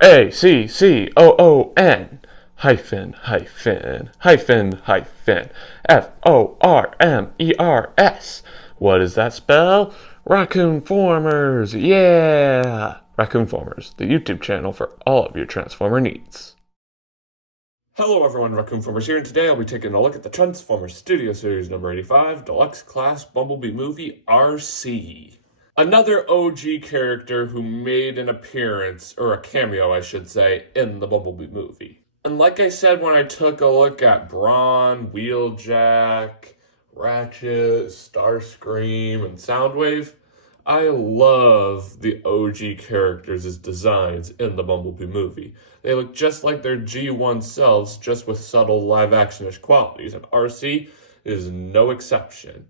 Raccoon hyphen hyphen hyphen hyphen Formers. What does that spell? Raccoon-Formers, yeah! Raccoon-Formers, the YouTube channel for all of your Transformer needs. Hello everyone, Raccoon-Formers here, and today I'll be taking a look at the Transformers Studio Series number 85, Deluxe Class Bumblebee movie, Arcee. Another OG character who made an appearance, or a cameo I should say, in the Bumblebee movie. And like I said when I took a look at Brawn, Wheeljack, Ratchet, Starscream, and Soundwave, I love the OG characters' designs in the Bumblebee movie. They look just like their G1 selves, just with subtle live-action-ish qualities, and Arcee is no exception.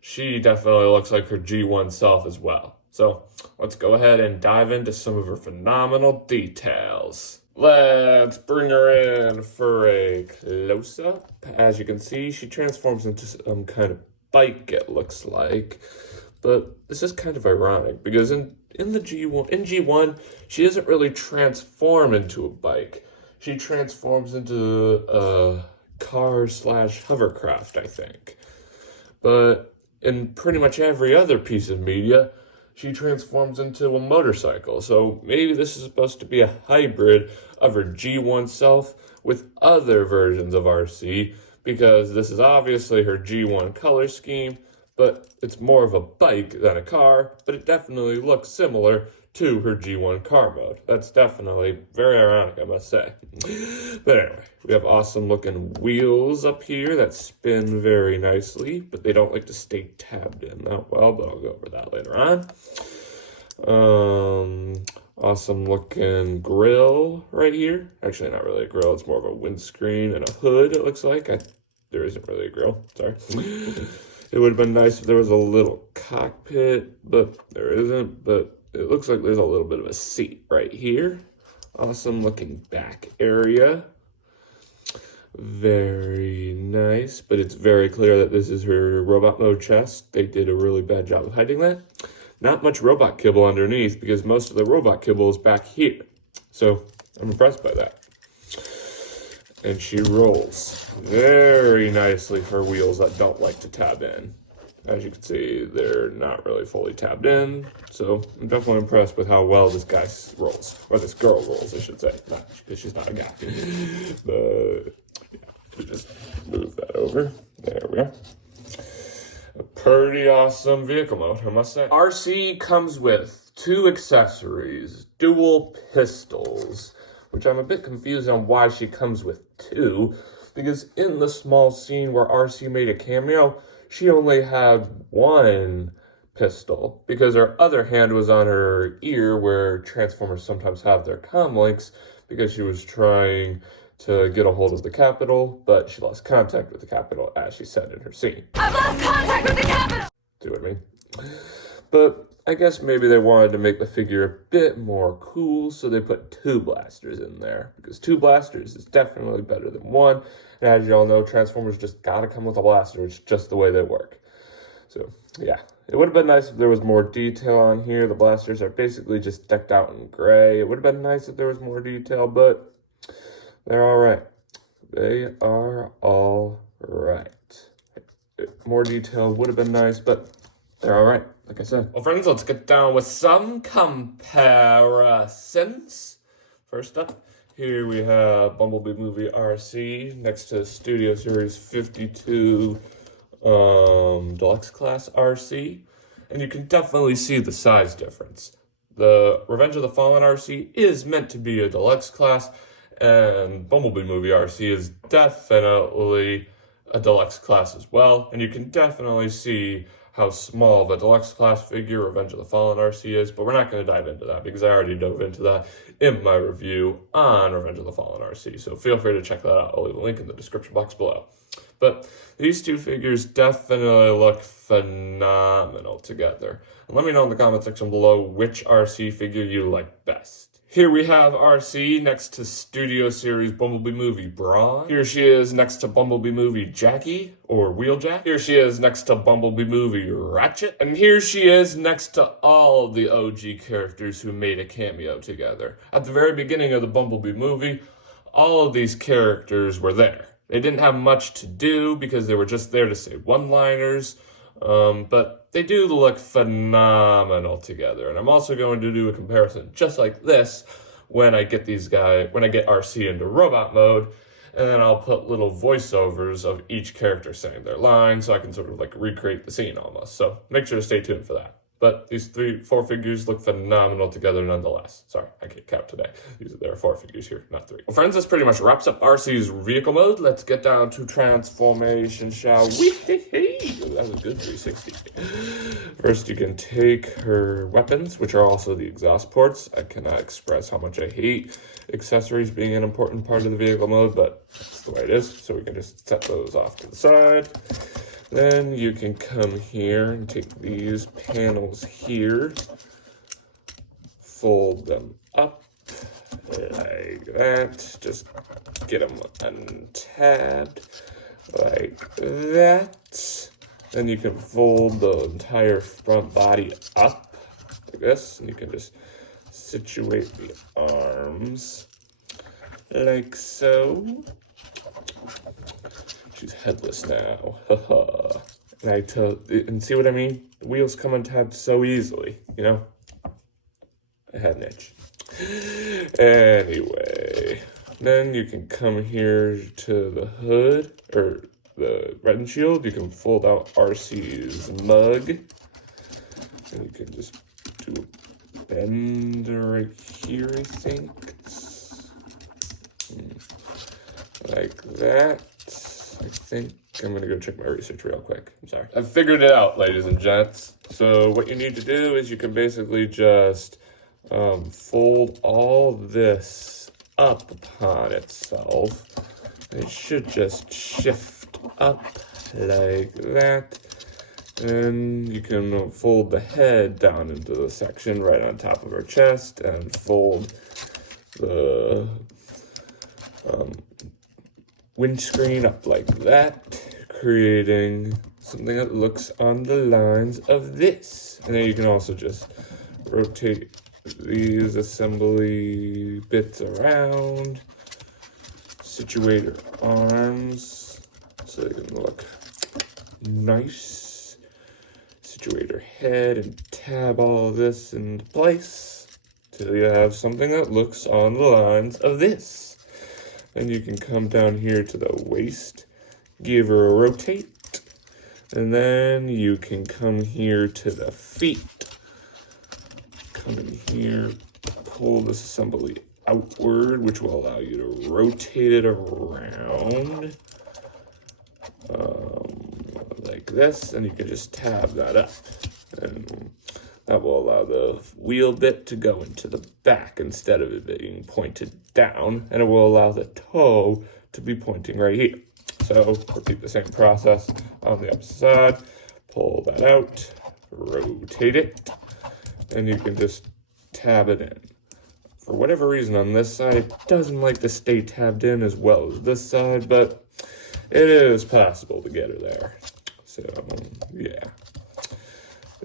She definitely looks like her G1 self as well. So let's go ahead and dive into some of her phenomenal details. Let's bring her in for a close-up. As you can see, she transforms into some kind of bike, it looks like. But this is kind of ironic, because in G1, she doesn't really transform into a bike. She transforms into a car/hovercraft, I think. But in pretty much every other piece of media, she transforms into a motorcycle. So maybe this is supposed to be a hybrid of her G1 self with other versions of Arcee, because this is obviously her G1 color scheme, but it's more of a bike than a car, but it definitely looks similar to her G1 car mode. That's definitely very ironic, I must say. But anyway, we have awesome looking wheels up here that spin very nicely, but they don't like to stay tabbed in that well, but I'll go over that later on. Awesome looking grill right here. Actually, not really a grill, it's more of a windscreen and a hood, it looks like. There isn't really a grill, sorry. It would have been nice if there was a little cockpit, but there isn't. But it looks like there's a little bit of a seat right here. Awesome looking back area. Very nice, but it's very clear that this is her robot mode chest. They did a really bad job of hiding that. Not much robot kibble underneath, because most of the robot kibble is back here. So I'm impressed by that. And she rolls very nicely for wheels that don't like to tab in. As you can see, they're not really fully tabbed in. So I'm definitely impressed with how well this guy rolls. Or this girl rolls, I should say. Not because she's not a guy. But yeah, just move that over. There we are. A pretty awesome vehicle mode, I must say. Arcee comes with 2 accessories, dual pistols, which I'm a bit confused on why she comes with 2, because in the small scene where Arcee made a cameo, she only had 1 pistol, because her other hand was on her ear, where Transformers sometimes have their comlinks, because she was trying to get a hold of the Capitol, but she lost contact with the Capitol, as she said in her scene. I've lost contact with the Capitol! See what I mean? But I guess maybe they wanted to make the figure a bit more cool, so they put 2 blasters in there, because 2 blasters is definitely better than 1. And as y'all know, Transformers just gotta come with a blaster. It's just the way they work. So, yeah. It would have been nice if there was more detail on here. The blasters are basically just decked out in gray. It would have been nice if there was more detail, but they're all right. They are all right. More detail would have been nice, but they're all right, like I said. Well, friends, let's get down with some comparisons. First up, here we have Bumblebee movie Arcee next to Studio Series 52 Deluxe Class Arcee. And you can definitely see the size difference. The Revenge of the Fallen Arcee is meant to be a Deluxe Class, and Bumblebee movie Arcee is definitely a Deluxe Class as well. And you can definitely see how small of a Deluxe Class figure Revenge of the Fallen Arcee is, but we're not going to dive into that because I already dove into that in my review on Revenge of the Fallen Arcee, so feel free to check that out. I'll leave a link in the description box below. But these 2 figures definitely look phenomenal together. And let me know in the comment section below which Arcee figure you like best. Here we have Arcee next to Studio Series Bumblebee movie Braun. Here she is next to Bumblebee movie Jackie, or Wheeljack. Here she is next to Bumblebee movie Ratchet. And here she is next to all of the OG characters who made a cameo together. At the very beginning of the Bumblebee movie, all of these characters were there. They didn't have much to do because they were just there to say one-liners. But they do look phenomenal together. And I'm also going to do a comparison just like this when I get Arcee into robot mode, and then I'll put little voiceovers of each character saying their lines so I can sort of like recreate the scene almost. So make sure to stay tuned for that. But these 4 figures look phenomenal together nonetheless. Sorry, I can't count today. There are 4 figures here, not 3. Well, friends, this pretty much wraps up Arcee's vehicle mode. Let's get down to transformation, shall we? That was a good 360. First, you can take her weapons, which are also the exhaust ports. I cannot express how much I hate accessories being an important part of the vehicle mode, but that's the way it is. So we can just set those off to the side. Then you can come here and take these panels here, fold them up like that, just get them untabbed like that. Then you can fold the entire front body up like this, and you can just situate the arms like so. She's headless now. Haha. And see what I mean? The wheels come untabbed so easily, you know? I had an itch. Anyway, then you can come here to the hood, or the windshield. You can fold out Arcee's mug. And you can just do a bend right here, I think. Like that. I think I'm going to go check my research real quick. I'm sorry. I figured it out, ladies and gents. So what you need to do is you can basically just fold all this up upon itself. It should just shift up like that. And you can fold the head down into the section right on top of her chest and fold the windscreen up like that, creating something that looks on the lines of this. And then you can also just rotate these assembly bits around, situate your arms so they can look nice, situate her head and tab all of this into place till you have something that looks on the lines of this. Then you can come down here to the waist, give her a rotate, and then you can come here to the feet. Come in here, pull this assembly outward, which will allow you to rotate it around like this, and you can just tab that up. And that will allow the wheel bit to go into the back instead of it being pointed down, and it will allow the toe to be pointing right here. So repeat the same process on the opposite side. Pull that out, rotate it, and you can just tab it in. For whatever reason on this side, it doesn't like to stay tabbed in as well as this side, but it is possible to get her there. So, yeah.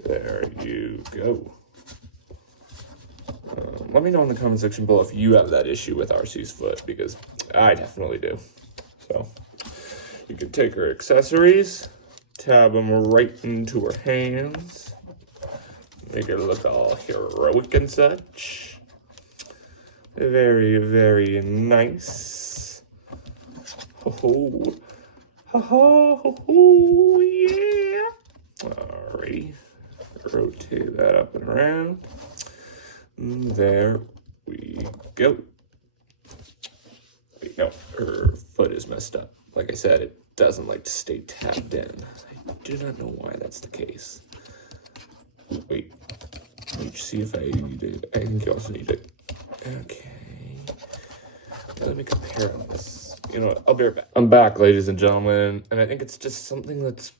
There you go. Let me know in the comment section below if you have that issue with Arcee's foot, because I definitely do. So, you can take her accessories, tab them right into her hands, make her look all heroic and such. Very, very nice. Ho ho. Ho ho ho ho, yeah. Alrighty. Rotate that up and around. There we go. Wait, no, her foot is messed up. Like I said, it doesn't like to stay tabbed in. I do not know why that's the case. Wait, let me see if I need it. I think you also need it. Okay. Let me compare on this. You know what? I'll be right back. I'm back, ladies and gentlemen, and I think it's just something that's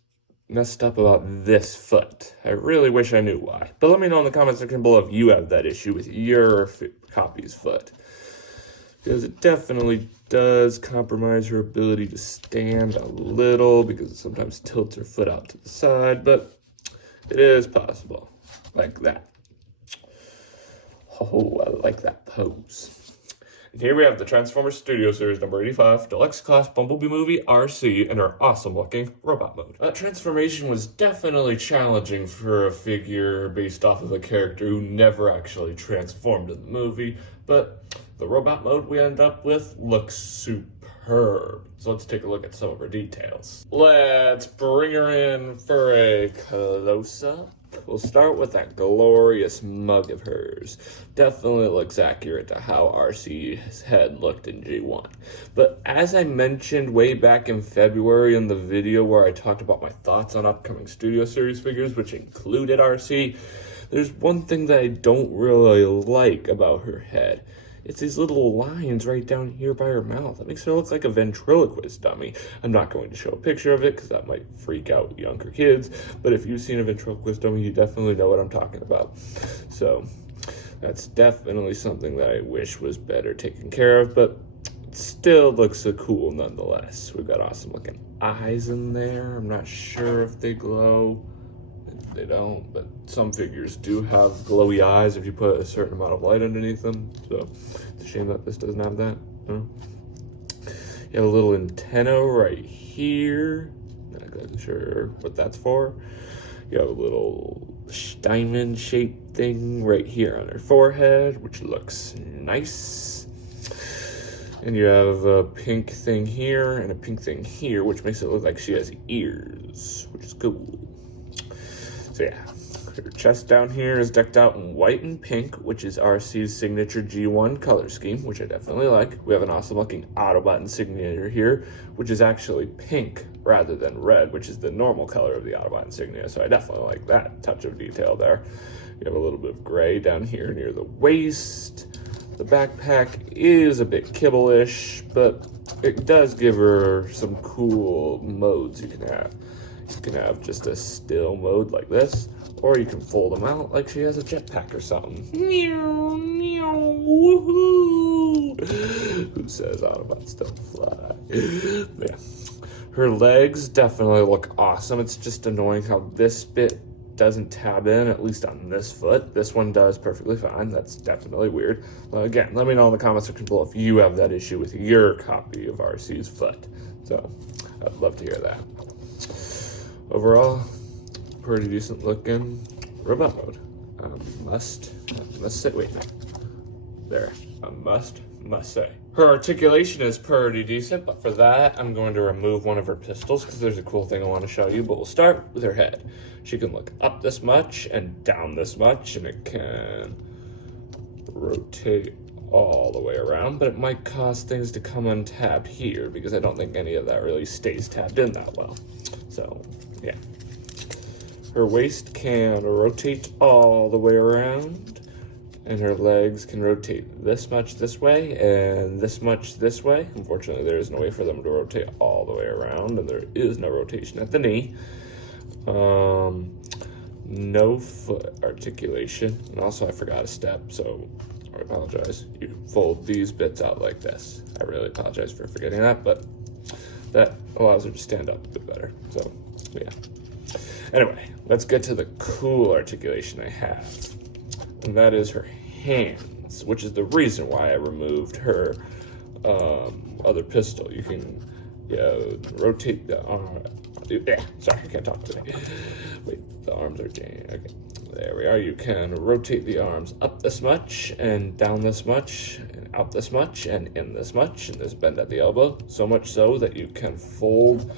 messed up about this foot. I really wish I knew why. But let me know in the comments section below if you have that issue with your copy's foot. Because it definitely does compromise her ability to stand a little, because it sometimes tilts her foot out to the side, but it is possible. Like that. Oh, I like that pose. And here we have the Transformers Studio Series number 85, Deluxe Class Bumblebee Movie, Arcee, and her awesome-looking robot mode. That transformation was definitely challenging for a figure based off of a character who never actually transformed in the movie, but the robot mode we end up with looks superb. So let's take a look at some of her details. Let's bring her in for a close-up. We'll start with that glorious mug of hers. Definitely looks accurate to how Arcee's head looked in G1. But as I mentioned way back in February in the video where I talked about my thoughts on upcoming Studio Series figures, which included Arcee, there's one thing that I don't really like about her head. It's these little lines right down here by her mouth. It makes her look like a ventriloquist dummy. I'm not going to show a picture of it because that might freak out younger kids. But if you've seen a ventriloquist dummy, you definitely know what I'm talking about. So that's definitely something that I wish was better taken care of. But it still looks so cool nonetheless. We've got awesome looking eyes in there. I'm not sure if they glow. They don't, but some figures do have glowy eyes if you put a certain amount of light underneath them. So it's a shame that this doesn't have that. You have a little antenna right here. Not exactly sure what that's for. You have a little diamond shaped thing right here on her forehead, which looks nice. And you have a pink thing here and a pink thing here, which makes it look like she has ears, which is cool. So yeah, her chest down here is decked out in white and pink, which is Arcee's signature G1 color scheme, which I definitely like. We have an awesome looking Autobot insignia here, which is actually pink rather than red, which is the normal color of the Autobot insignia. So I definitely like that touch of detail there. You have a little bit of gray down here near the waist. The backpack is a bit kibble-ish, but it does give her some cool modes you can have. You can have just a still mode like this, or you can fold them out like she has a jetpack or something. Meow, meow, woohoo! Who says Autobots don't fly? Yeah. Her legs definitely look awesome. It's just annoying how this bit doesn't tab in, at least on this foot. This one does perfectly fine. That's definitely weird. Well, again, let me know in the comment section below if you have that issue with your copy of Arcee's foot. So, I'd love to hear that. Overall, pretty decent looking robot mode. Must say. Her articulation is pretty decent, but for that, I'm going to remove one of her pistols because there's a cool thing I want to show you, but we'll start with her head. She can look up this much and down this much, and it can rotate all the way around, but it might cause things to come untabbed here because I don't think any of that really stays tabbed in that well. So, yeah. Her waist can rotate all the way around, and her legs can rotate this much this way and this much this way. Unfortunately, there is no way for them to rotate all the way around, and there is no rotation at the knee. No foot articulation, and also I forgot a step, so I apologize. You can fold these bits out like this. I really apologize for forgetting that, but that allows her to stand up a bit better. So, yeah. Anyway, let's get to the cool articulation I have. And that is her hands, which is the reason why I removed her other pistol. You can rotate the arm. Sorry, I can't talk today. Wait, the arms are jammed. Okay, there we are. You can rotate the arms up this much and down this much and out this much and in this much, and there's a bend at the elbow, so much so that you can fold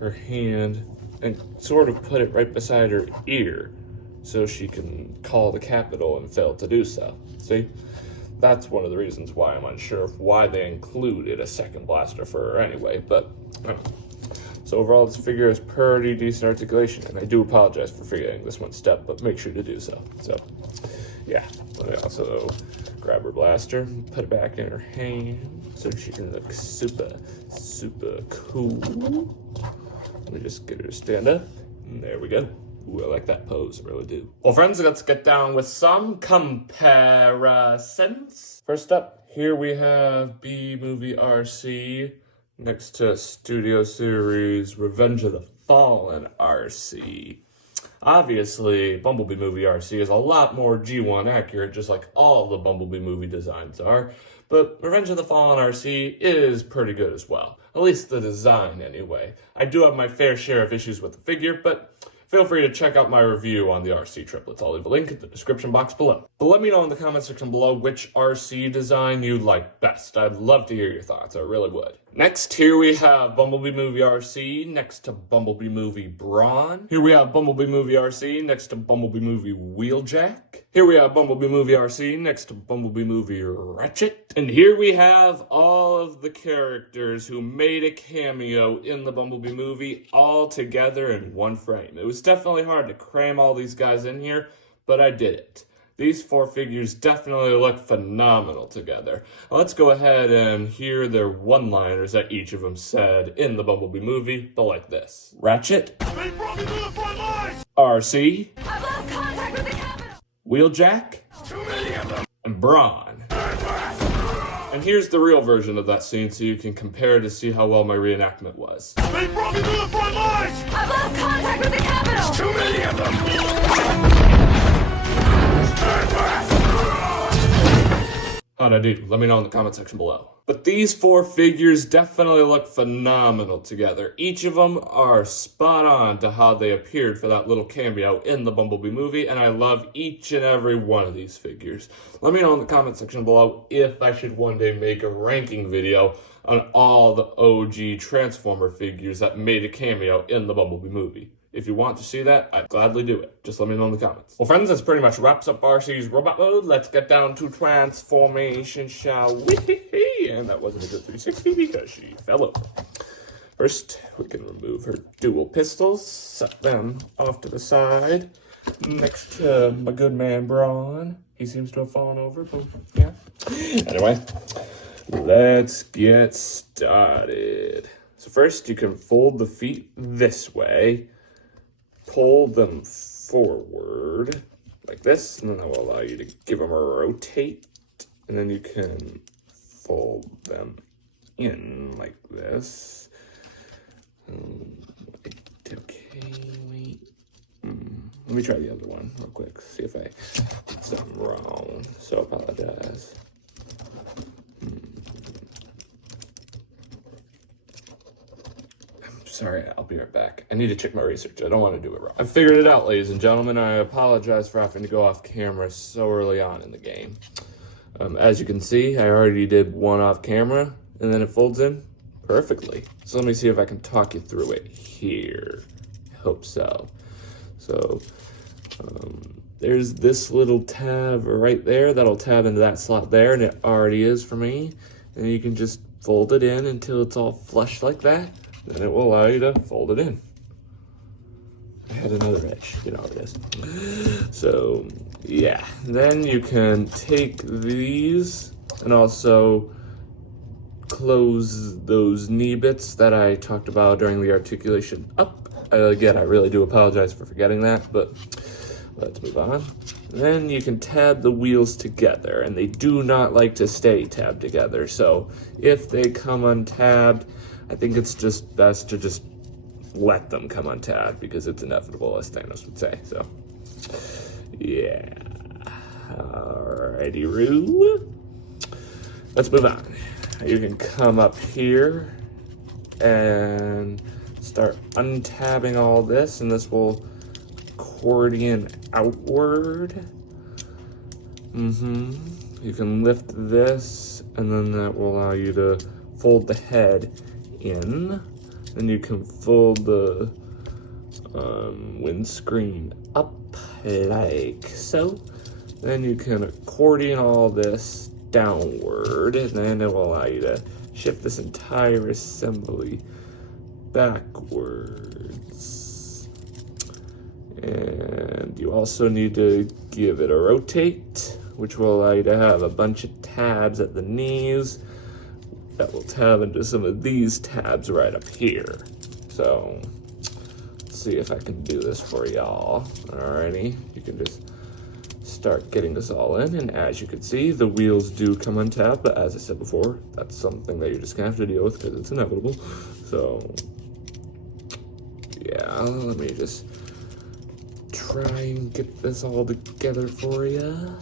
her hand and sort of put it right beside her ear so she can call the Capitol and fail to do so. See? That's one of the reasons why I'm unsure of why they included a second blaster for her anyway, but so overall this figure has pretty decent articulation, and I do apologize for forgetting this one step, but make sure to do so. So, yeah. Let me also grab her blaster, put it back in her hand so she can look super, super cool. Let me just get her to stand up. There we go. Ooh, I like that pose, I really do. Well, friends, let's get down with some comparisons. First up, here we have B-Movie Arcee next to Studio Series Revenge of the Fallen Arcee. Obviously, Bumblebee movie Arcee is a lot more G1 accurate, just like all the Bumblebee movie designs are, but Revenge of the Fallen Arcee is pretty good as well. At least the design, anyway. I do have my fair share of issues with the figure, but feel free to check out my review on the Arcee triplets. I'll leave a link in the description box below. But let me know in the comment section below which Arcee design you like best. I'd love to hear your thoughts, I really would. Next, here we have Bumblebee movie Arcee next to Bumblebee movie Brawn. Here we have Bumblebee movie Arcee next to Bumblebee movie Wheeljack. Here we have Bumblebee movie Arcee next to Bumblebee movie Ratchet. And here we have all of the characters who made a cameo in the Bumblebee movie all together in one frame. It was definitely hard to cram all these guys in here, but I did it. These four figures definitely look phenomenal together. Now let's go ahead and hear their one-liners that each of them said in the Bumblebee movie, but like this. Ratchet. They brought me to the front lines! Arcee. I've lost contact with the capital! Wheeljack. Too many of them! And Brawn. And here's the real version of that scene so you can compare to see how well my reenactment was. They brought me to the front lines! I've lost contact with the capital! Too many of them! How'd I do? Let me know in the comment section below. But these four figures definitely look phenomenal together. Each of them are spot on to how they appeared for that little cameo in the Bumblebee movie, and I love each and every one of these figures. Let me know in the comment section below if I should one day make a ranking video on all the OG Transformer figures that made a cameo in the Bumblebee movie. If you want to see that, I'd gladly do it. Just let me know in the comments. Well, friends, this pretty much wraps up Arcee's robot mode. Let's get down to transformation, shall we? And that wasn't a good 360 because she fell over. First, we can remove her dual pistols, set them off to the side, next to my good man Brawn. He seems to have fallen over, but yeah. Anyway, let's get started. So first, you can fold the feet this way, pull them forward like this, and then that will allow you to give them a rotate, and then you can fold them in like this. Okay, wait. Let me try the other one real quick, see if I did something wrong, so I apologize. Sorry, I'll be right back. I need to check my research. I don't want to do it wrong. I figured it out, ladies and gentlemen. I apologize for having to go off camera so early on in the game. As you can see, I already did one off camera, and then it folds in perfectly. So let me see if I can talk you through it here. I hope so. So, there's this little tab right there that'll tab into that slot there, and it already is for me. And you can just fold it in until it's all flush like that. Then it will allow you to fold it in. I had another edge, you know how it is. So, yeah. Then you can take these and also close those knee bits that I talked about during the articulation up. Again, I really do apologize for forgetting that, but let's move on. Then you can tab the wheels together, and they do not like to stay tabbed together. So if they come untabbed, I think it's just best to just let them come untabbed because it's inevitable, as Thanos would say. So, yeah. Alrighty-roo. Let's move on. You can come up here and start untabbing all this, and this will accordion outward. You can lift this, and then that will allow you to fold the head in. Then you can fold the windscreen up like so. Then you can accordion all this downward, and then it will allow you to shift this entire assembly backwards. And you also need to give it a rotate, which will allow you to have a bunch of tabs at the knees that will tab into some of these tabs right up here. So let's see if I can do this for y'all. Alrighty, you can just start getting this all in, and as you can see, the wheels do come untapped, but as I said before, that's something that you're just gonna have to deal with because it's inevitable. So, yeah, let me just try and get this all together for you.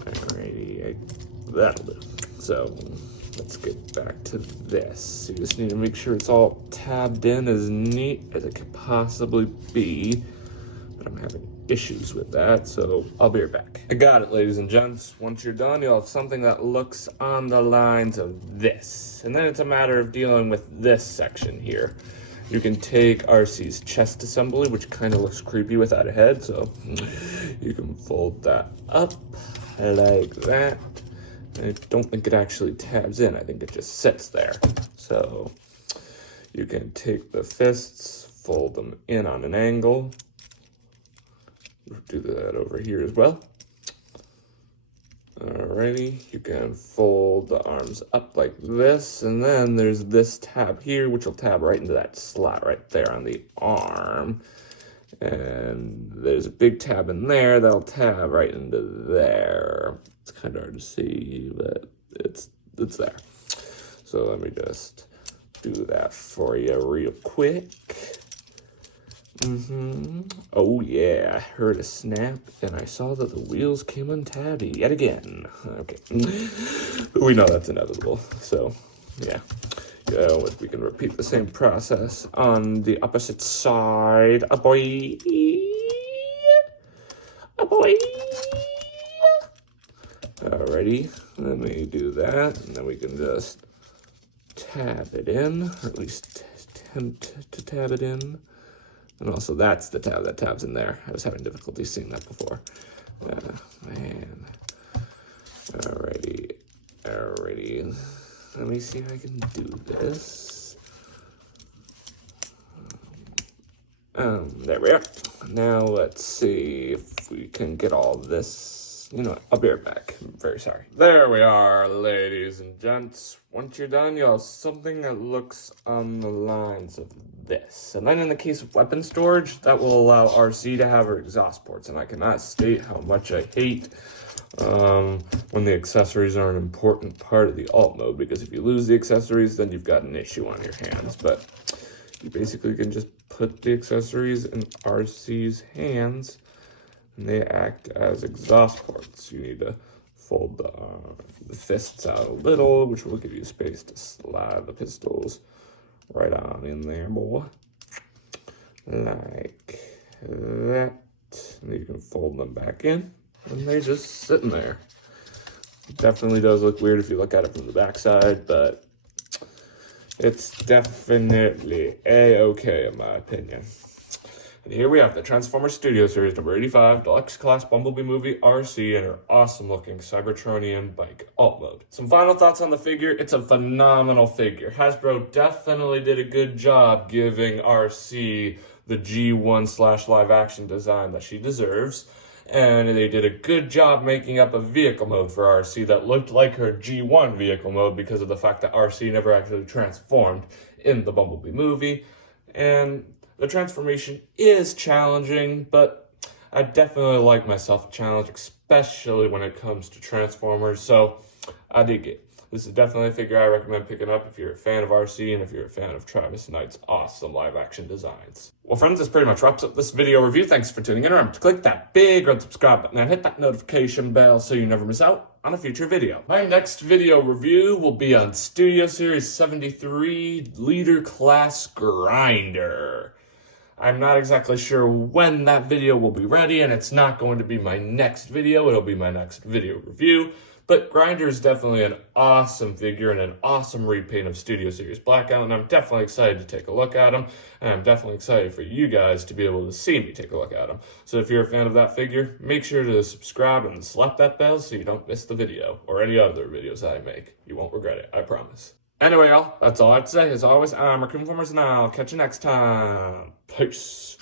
Alrighty, that'll do. So, let's get back to this. You just need to make sure it's all tabbed in as neat as it could possibly be. But I'm having issues with that, so I'll be right back. I got it, ladies and gents. Once you're done, you'll have something that looks on the lines of this. And then it's a matter of dealing with this section here. You can take Arcee's chest assembly, which kind of looks creepy without a head, so you can fold that up like that. I don't think it actually tabs in. I think it just sits there. So you can take the fists, fold them in on an angle. Do that over here as well. Alrighty, you can fold the arms up like this, and then there's this tab here, which will tab right into that slot right there on the arm. And there's a big tab in there that'll tab right into there. It's kind of hard to see, but it's there. So let me just do that for you real quick. Oh yeah, I heard a snap, and I saw that the wheels came untabby yet again. Okay, but we know that's inevitable, so yeah. We can repeat the same process on the opposite side. A boy. Alrighty, let me do that, and then we can just tab it in, or at least attempt to tab it in. And also, that's the tab that tabs in there. I was having difficulty seeing that before. Man. Alrighty. Let me see if I can do this. There we are. Now let's see if we can get all this. You know what? I'll be right back. I'm very sorry. There we are, ladies and gents. Once you're done, you'll have something that looks on the lines of this. And then in the case of weapon storage, that will allow Arcee to have her exhaust ports. And I cannot state how much I hate when the accessories are an important part of the alt mode, because if you lose the accessories, then you've got an issue on your hands. But you basically can just put the accessories in Arcee's hands, and they act as exhaust ports. You need to fold the fists out a little, which will give you space to slide the pistols right on in there, boy. Like that. And you can fold them back in, and they're just sitting there. It definitely does look weird if you look at it from the backside, but it's definitely A-okay in my opinion. And here we have the Transformers Studio Series number 85 Deluxe Class Bumblebee movie Arcee and her awesome looking Cybertronian bike alt mode. Some final thoughts on the figure. It's a phenomenal figure. Hasbro definitely did a good job giving Arcee the G1 / live action design that she deserves. And they did a good job making up a vehicle mode for Arcee that looked like her G1 vehicle mode because of the fact that Arcee never actually transformed in the Bumblebee movie. And the transformation is challenging, but I definitely like myself a challenge, especially when it comes to Transformers, so I dig it. This is definitely a figure I recommend picking up if you're a fan of Arcee and if you're a fan of Travis Knight's awesome live-action designs. Well, friends, this pretty much wraps up this video review. Thanks for tuning in. Remember to click that big red subscribe button and hit that notification bell so you never miss out on a future video. My next video review will be on Studio Series 73 Leader Class Grinder. I'm not exactly sure when that video will be ready, and it's not going to be my next video. It'll be my next video review. But Grinder is definitely an awesome figure and an awesome repaint of Studio Series Blackout, and I'm definitely excited to take a look at him, and I'm definitely excited for you guys to be able to see me take a look at him. So if you're a fan of that figure, make sure to subscribe and slap that bell so you don't miss the video or any other videos I make. You won't regret it, I promise. Anyway, y'all, that's all I'd say. As always, I'm Raccoon-Formers, and I'll catch you next time. Peace.